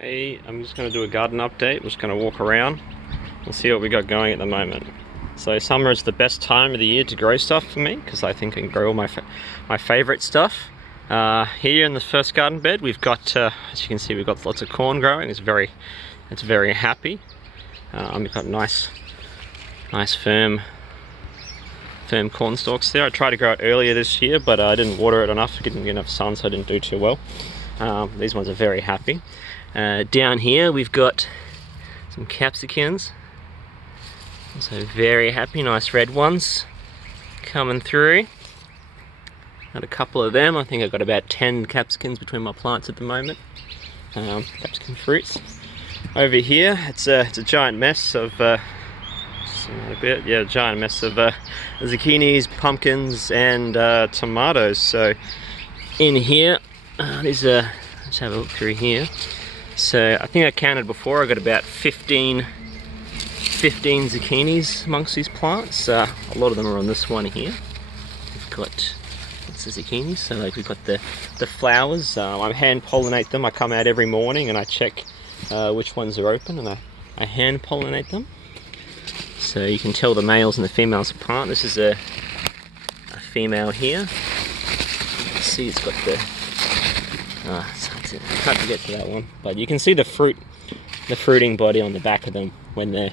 Hey, I'm just going to do a garden update. I'm just going to walk around. We'll see what we got going at the moment. So summer is the best time of the year to grow stuff for me because I think I can grow all my favorite stuff. Here in the first garden bed, we've got, as you can see, we've got lots of corn growing. It's very happy. We've got nice firm corn stalks there. I tried to grow it earlier this year, but I didn't water it enough. I didn't get enough sun, so I didn't do too well. These ones are very happy. Down here we've got some capsicums, so very happy, nice red ones coming through. Got a couple of them. I think I've got about 10 capsicums between my plants at the moment. Capsicum fruits. Over here it's a giant mess of zucchinis, pumpkins and tomatoes. So in here let's have a look through here. So I think I counted before, I got about 15 zucchinis amongst these plants. A lot of them are on this one here. We've got lots of zucchinis, so like we've got the flowers. I hand pollinate them. I come out every morning and I check which ones are open, and I hand pollinate them. So you can tell the males and the females apart. This is a female here. You can see it's got the it's hard to get to that one, but you can see the fruiting body on the back of them when they're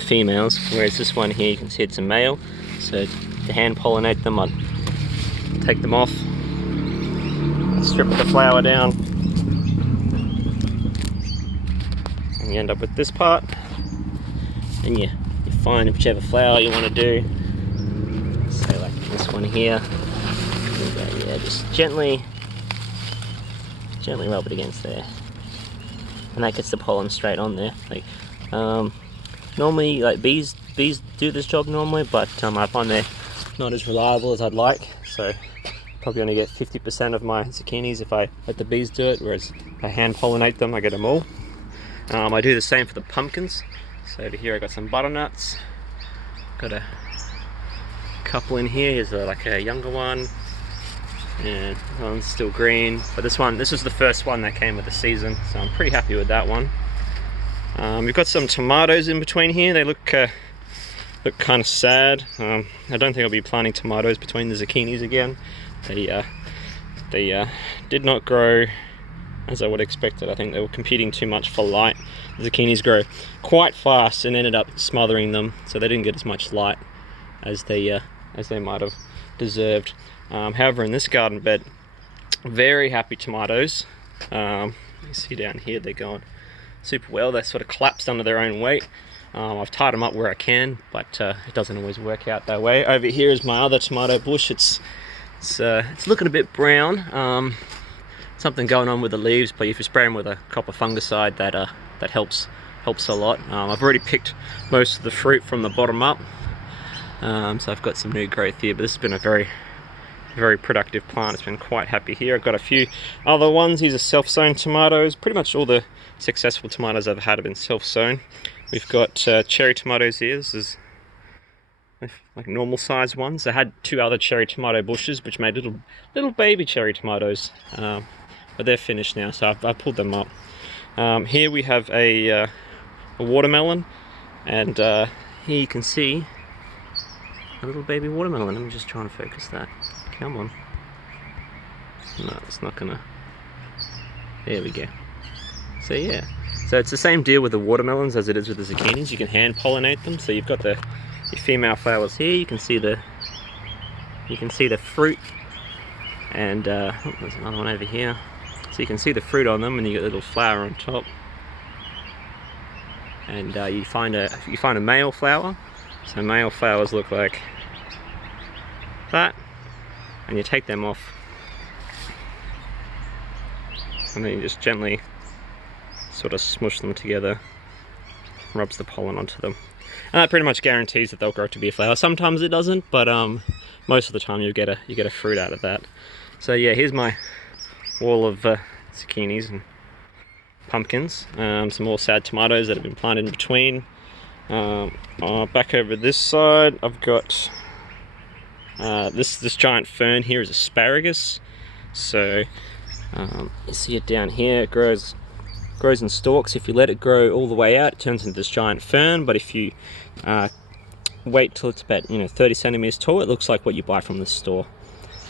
females, whereas this one here you can see it's a male. So to hand pollinate them, I'd take them off, strip the flower down, and you end up with this part, and you find whichever flower you want to do. So like this one here, yeah, just gently rub it against there, and that gets the pollen straight on there. Like normally, like bees do this job normally, but I find they're not as reliable as I'd like. So probably only get 50% of my zucchinis if I let the bees do it, whereas if I hand pollinate them, I get them all. I do the same for the pumpkins. So over here I got some butternuts. Got a couple in here. Here's like a younger one. Yeah, that one's still green, but this is the first one that came with the season, so I'm pretty happy with that one. We've got some tomatoes in between here. They look kind of sad. I don't think I'll be planting tomatoes between the zucchinis again. They did not grow as I would have expected. I think they were competing too much for light. The zucchinis grow quite fast and ended up smothering them, so they didn't get as much light as they might have deserved. However, in this garden bed, very happy tomatoes. You see down here they're going super well. They sort of collapsed under their own weight. I've tied them up where I can, but it doesn't always work out that way. Over here is my other tomato bush. It's looking a bit brown. Something going on with the leaves, but if you spray them with a copper fungicide, that helps a lot. I've already picked most of the fruit from the bottom up, so I've got some new growth here. But this has been a very productive plant. It's been quite happy here. I've got a few other ones. These are self-sown tomatoes. Pretty much all the successful tomatoes I've had have been self-sown. We've got cherry tomatoes here. This is like normal sized ones. I had two other cherry tomato bushes which made little baby cherry tomatoes, but they're finished now, so I pulled them up. Here we have a watermelon, and here you can see a little baby watermelon. Let me just try and focus that. Come on. No, it's not gonna. There we go. So yeah. So it's the same deal with the watermelons as it is with the zucchinis. You can hand pollinate them. So you've got your female flowers here. You can see the fruit, and there's another one over here. So you can see the fruit on them, and you get a little flower on top. And you find a male flower. So male flowers look like that, and you take them off, and then you just gently sort of smush them together, rubs the pollen onto them, and that pretty much guarantees that they'll grow to be a flower. Sometimes it doesn't, but most of the time you get a fruit out of that. So yeah, here's my wall of zucchinis and pumpkins. Some more sad tomatoes that have been planted in between. Back over this side, I've got this giant fern here is asparagus. So You see it down here. It grows in stalks. If you let it grow all the way out, it turns into this giant fern. But if you wait till it's about 30 centimeters tall, it looks like what you buy from the store.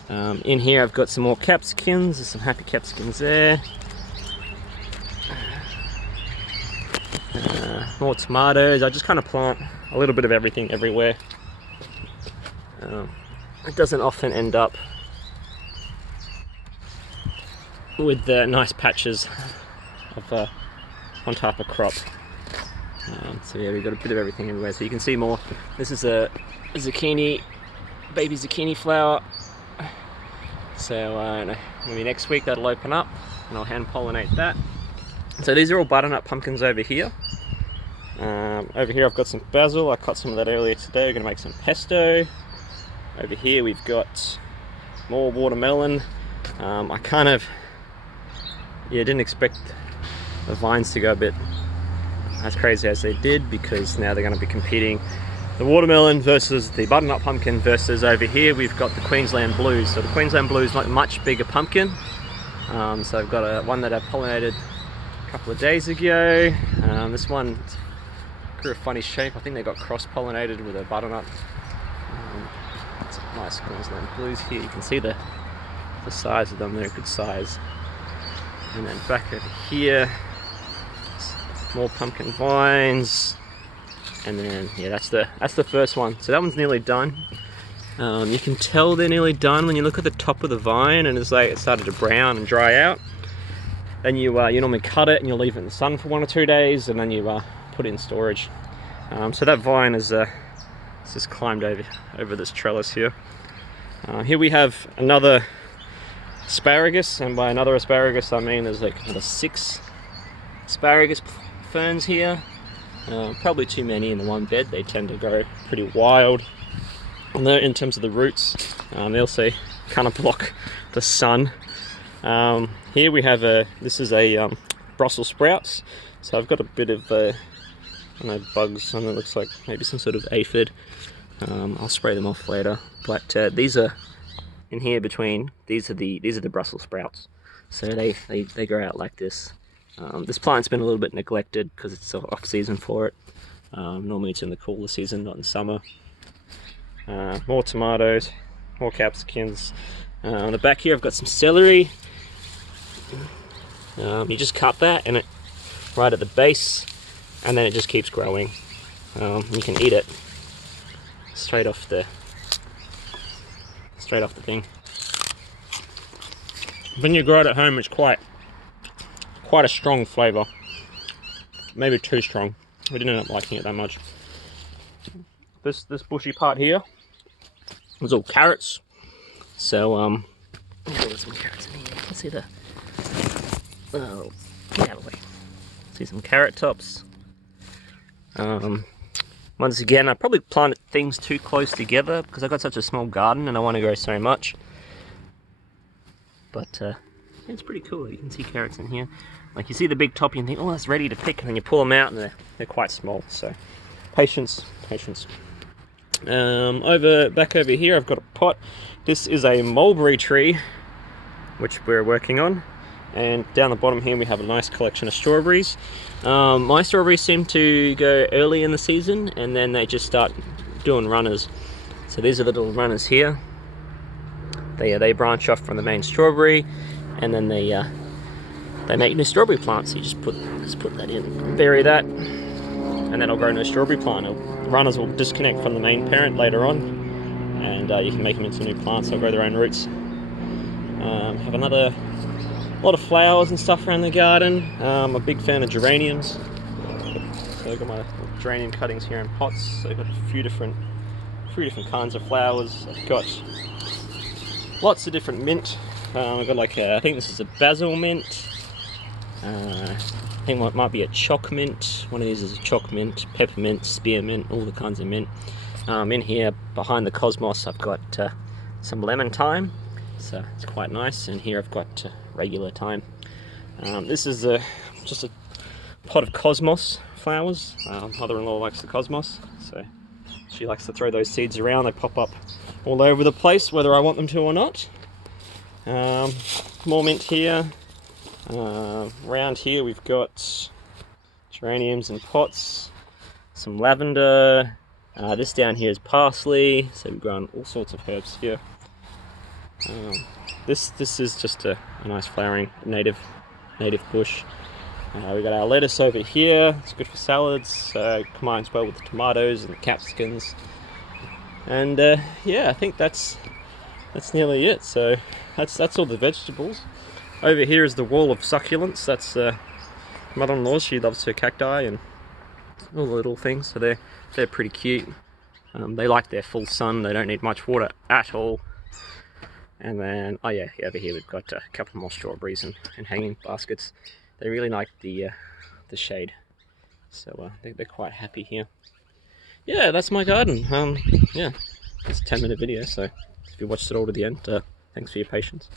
In here I've got some more capsicums. There's some happy capsicums there. More tomatoes. I just kind of plant a little bit of everything everywhere. It doesn't often end up with nice patches of one type of crop. So yeah, we've got a bit of everything everywhere. So you can see more. This is a zucchini, baby zucchini flower. So maybe next week that'll open up and I'll hand pollinate that. So these are all butternut pumpkins over here. Over here I've got some basil. I cut some of that earlier today. We're going to make some pesto. Over here we've got more watermelon. I kind of didn't expect the vines to go a bit as crazy as they did, because now they're going to be competing the watermelon versus the butternut pumpkin, versus over here we've got the Queensland Blues. So the Queensland Blues is like a much bigger pumpkin. So I've got one that I pollinated a couple of days ago. This one grew a funny shape. I think they got cross-pollinated with a butternut. It's a nice Queensland Blues here. You can see the size of them. They're a good size. And then back over here, more pumpkin vines. And then that's the first one. So that one's nearly done. You can tell they're nearly done when you look at the top of the vine and it's like it started to brown and dry out. Then you normally cut it and you leave it in the sun for 1 or 2 days, and then you put it in storage. So that vine is just climbed over this trellis here. Here we have another asparagus, and by another asparagus I mean there's like another 6 asparagus ferns here. Probably too many in the one bed. They tend to go pretty wild. And in terms of the roots, they also kind of block the sun. Here we have this is a Brussels sprouts. So I've got a bit of bugs on it. Looks like maybe some sort of aphid. I'll spray them off later. But these are in here between. These are the Brussels sprouts. So they grow out like this. This plant's been a little bit neglected because it's off season for it. Normally it's in the cooler season, not in summer. More tomatoes, more capsicums. On the back here I've got some celery. You just cut that and it right at the base, and then it just keeps growing. You can eat it straight off the thing. When you grow it at home, it's quite a strong flavour. Maybe too strong. We didn't end up liking it that much. This bushy part here was all carrots. So there's some carrots in here. You can see the get out of the way. See some carrot tops. Once again, I probably planted things too close together because I've got such a small garden and I want to grow so much. But it's pretty cool. You can see carrots in here. Like you see the big top, you think, oh, that's ready to pick, and then you pull them out and they're quite small. So patience. Back over here, I've got a pot. This is a mulberry tree, which we're working on. And down the bottom here, we have a nice collection of strawberries. My strawberries seem to go early in the season, and then they just start doing runners. So these are the little runners here. They branch off from the main strawberry, and then they make new strawberry plants. So you just put that in, bury that, and then it'll grow new strawberry plant. Runners will disconnect from the main parent later on, and you can make them into new plants. They'll grow their own roots. Have a lot of flowers and stuff around the garden. I'm a big fan of geraniums. So I've got my geranium cuttings here in pots. So I've got a few different kinds of flowers. I've got lots of different mint. I've got I think this is a basil mint. I think it might be a choc mint. One of these is a choc mint, peppermint, spearmint, all the kinds of mint. In here behind the cosmos I've got some lemon thyme, so it's quite nice. And here I've got regular thyme. This is just a pot of cosmos flowers. Mother-in-law likes the cosmos, so she likes to throw those seeds around. They pop up all over the place whether I want them to or not. more mint here. Around here we've got geraniums in pots, some lavender. This down here is parsley, so we've grown all sorts of herbs here. This is just a nice flowering native bush. We got our lettuce over here. It's good for salads. Combines well with the tomatoes and the capsicums. And yeah, I think that's nearly it. So that's all the vegetables. Over here is the wall of succulents. That's mother-in-law. She loves her cacti and all the little things. So they're pretty cute. They like their full sun. They don't need much water at all. And then, oh yeah, over here we've got a couple more strawberries and hanging baskets. They really like the shade, so they're quite happy here. Yeah, that's my garden. Yeah, it's a 10-minute video, so if you watched it all to the end, thanks for your patience.